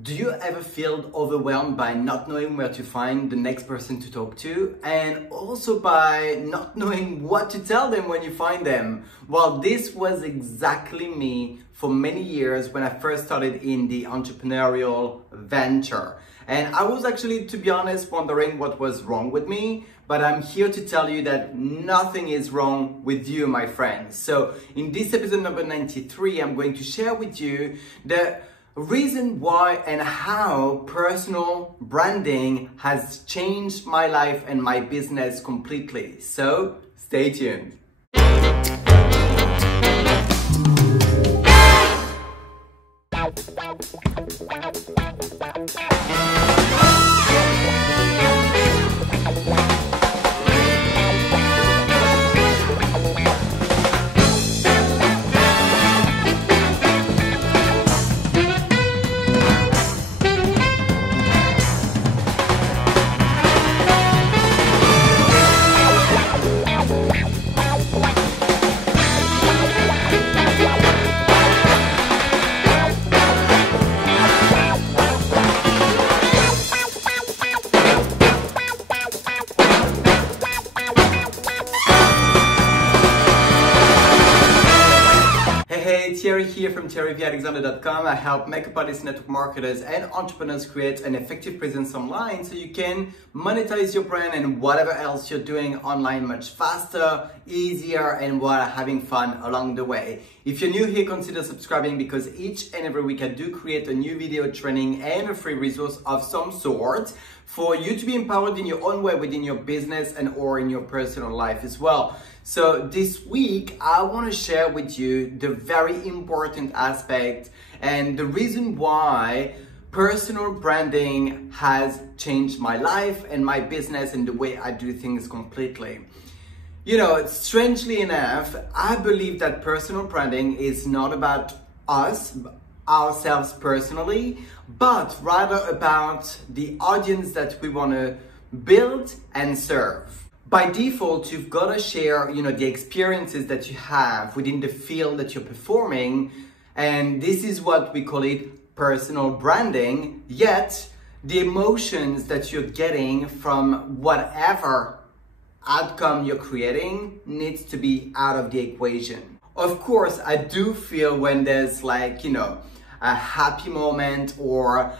Do you ever feel overwhelmed by not knowing where to find the next person to talk to, and also by not knowing what to tell them when you find them? Well, this was exactly me for many years when I first started in the entrepreneurial venture. And I was actually, to be honest, wondering what was wrong with me, but I'm here to tell you that nothing is wrong with you, my friends. So in this episode number 93, I'm going to share with you the reason why and how personal branding has changed my life and my business completely. So stay tuned. Thierry here from thierryvalexander.com. I help makeup artists, network marketers, and entrepreneurs create an effective presence online so you can monetize your brand and whatever else you're doing online much faster, easier, and while having fun along the way. If you're new here, consider subscribing because each and every week I do create a new video training and a free resource of some sort for you to be empowered in your own way within your business and or in your personal life as well. So this week, I want to share with you the very important aspect and the reason why personal branding has changed my life and my business and the way I do things completely. You know, strangely enough, I believe that personal branding is not about ourselves personally, but rather about the audience that we want to build and serve. By default, you've got to share, the experiences that you have within the field that you're performing. And this is what we call it personal branding. Yet the emotions that you're getting from whatever outcome you're creating needs to be out of the equation. Of course, I do feel when there's a happy moment or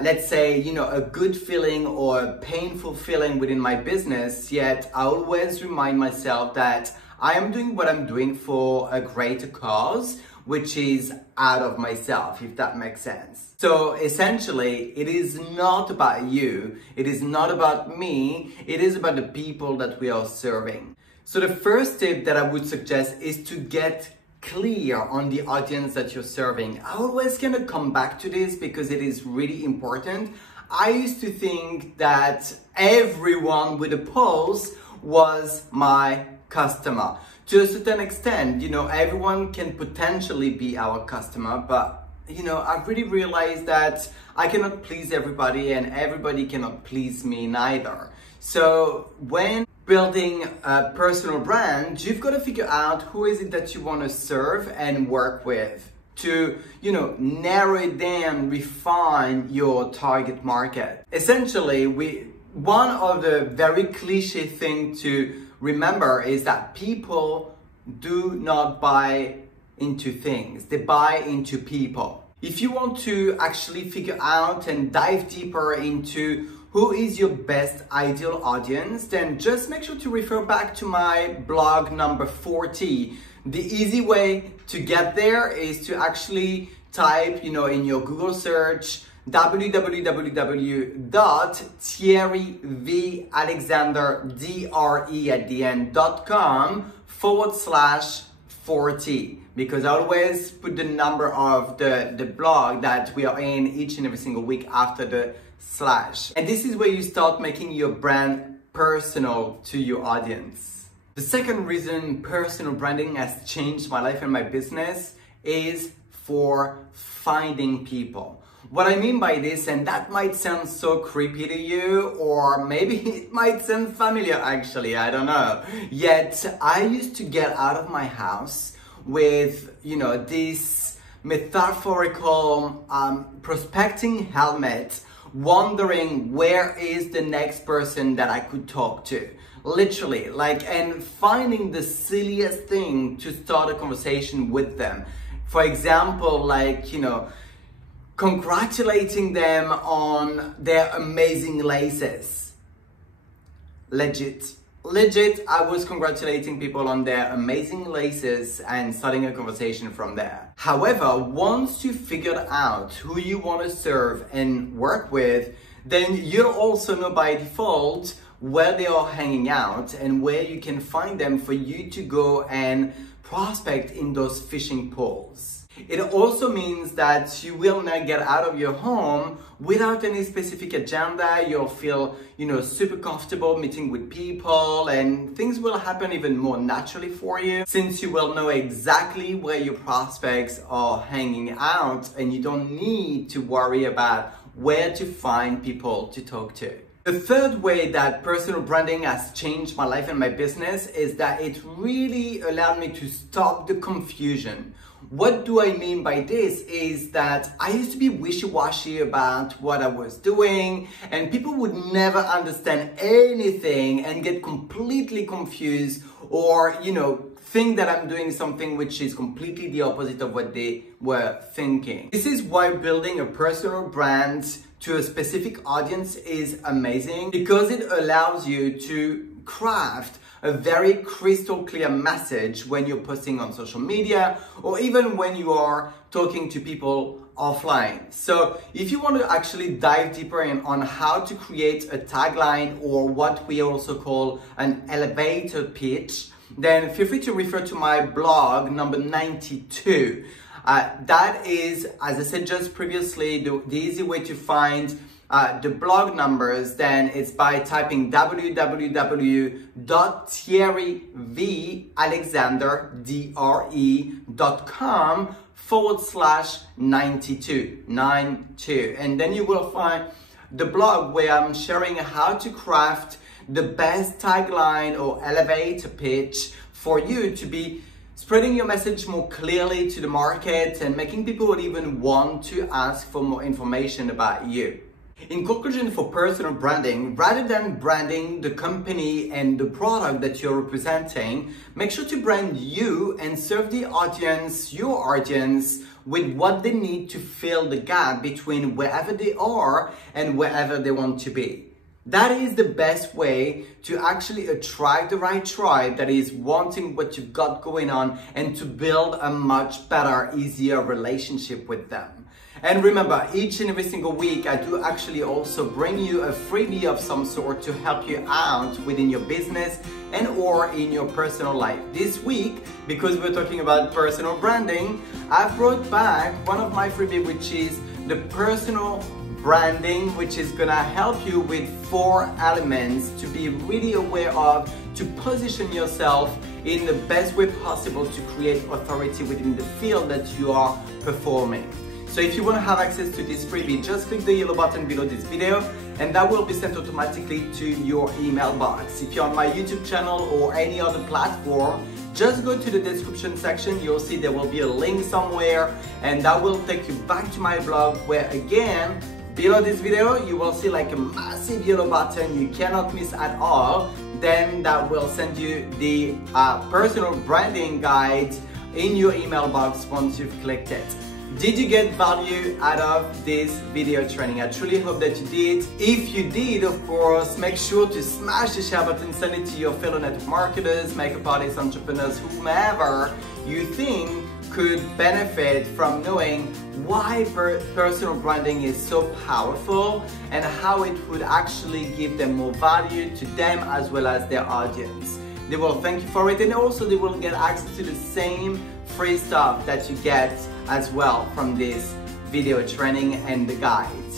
let's say, a good feeling or a painful feeling within my business, yet I always remind myself that I am doing what I'm doing for a greater cause, which is out of myself, if that makes sense. So essentially, it is not about you, it is not about me, it is about the people that we are serving. So the first tip that I would suggest is to get clear on the audience that you're serving. I always gonna come back to this because it is really important. I used to think that everyone with a pulse was my customer. To a certain extent, everyone can potentially be our customer, but I've really realized that I cannot please everybody and everybody cannot please me neither. So when building a personal brand, you've got to figure out who is it that you want to serve and work with to, narrow it down, refine your target market. Essentially, one of the very cliche thing to remember is that people do not buy into things, they buy into people. If you want to actually figure out and dive deeper into who is your best ideal audience, then just make sure to refer back to my blog number 40. The easy way to get there is to actually type, in your Google search, www.thierryvalexander.com/40, because I always put the number of the blog that we are in each and every single week after the /. And this is where you start making your brand personal to your audience. The second reason personal branding has changed my life and my business is for finding people. What I mean by this, and that might sound so creepy to you, or maybe it might sound familiar actually, I don't know. Yet I used to get out of my house with, this metaphorical prospecting helmet, wondering where is the next person that I could talk to. Literally, and finding the silliest thing to start a conversation with them. For example, congratulating them on their amazing laces. Legit, I was congratulating people on their amazing laces and starting a conversation from there. However, once you figured out who you want to serve and work with, then you'll also know by default where they are hanging out and where you can find them for you to go and prospect in those fishing pools. It also means that you will not get out of your home without any specific agenda. You'll feel, super comfortable meeting with people, and things will happen even more naturally for you since you will know exactly where your prospects are hanging out, and you don't need to worry about where to find people to talk to. The third way that personal branding has changed my life and my business is that it really allowed me to stop the confusion. What do I mean by this is that I used to be wishy-washy about what I was doing, and people would never understand anything and get completely confused or, think that I'm doing something which is completely the opposite of what they were thinking. This is why building a personal brand to a specific audience is amazing, because it allows you to craft a very crystal clear message when you're posting on social media or even when you are talking to people offline. So if you want to actually dive deeper on how to create a tagline, or what we also call an elevator pitch, then feel free to refer to my blog number 92. That is, as I said just previously, the easy way to find the blog numbers. Then it's by typing www.thierrydre.com/92, and then you will find the blog where I'm sharing how to craft the best tagline or elevator pitch for you to be spreading your message more clearly to the market and making people even want to ask for more information about you. In conclusion, for personal branding, rather than branding the company and the product that you're representing, make sure to brand you and serve the audience, your audience, with what they need to fill the gap between wherever they are and wherever they want to be. That is the best way to actually attract the right tribe that is wanting what you've got going on, and to build a much better, easier relationship with them. And remember, each and every single week, I do actually also bring you a freebie of some sort to help you out within your business and or in your personal life. This week, because we're talking about personal branding, I brought back one of my freebies, which is the personal branding, which is gonna help you with 4 elements to be really aware of, to position yourself in the best way possible to create authority within the field that you are performing. So if you want to have access to this freebie, just click the yellow button below this video and that will be sent automatically to your email box. If you're on my YouTube channel or any other platform, just go to the description section. You'll see there will be a link somewhere and that will take you back to my blog, where again, below this video, you will see like a massive yellow button you cannot miss at all. Then that will send you the personal branding guide in your email box once you've clicked it. Did you get value out of this video training? I truly hope that you did. If you did, of course, make sure to smash the share button, send it to your fellow network marketers, makeup artists, entrepreneurs, whomever you think could benefit from knowing why personal branding is so powerful and how it would actually give them more value to them as well as their audience. They will thank you for it, and also they will get access to the same free stuff that you get as well from this video training and the guide.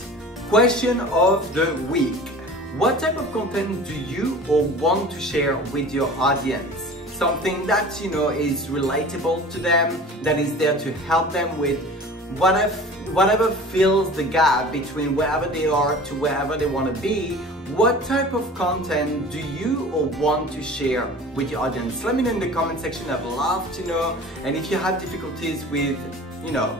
Question of the week. What type of content do you or want to share with your audience? Something that is relatable to them, that is there to help them with whatever fills the gap between wherever they are to wherever they want to be. What type of content do you or want to share with your audience? Let me know in the comment section. I'd love to know. And if you have difficulties with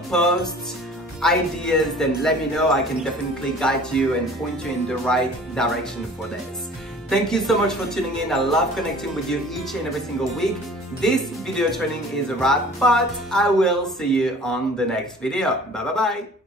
posts, ideas, then let me know. I can definitely guide you and point you in the right direction for this. Thank you so much for tuning in. I love connecting with you each and every single week. This video training is a wrap, but I will see you on the next video. Bye bye bye.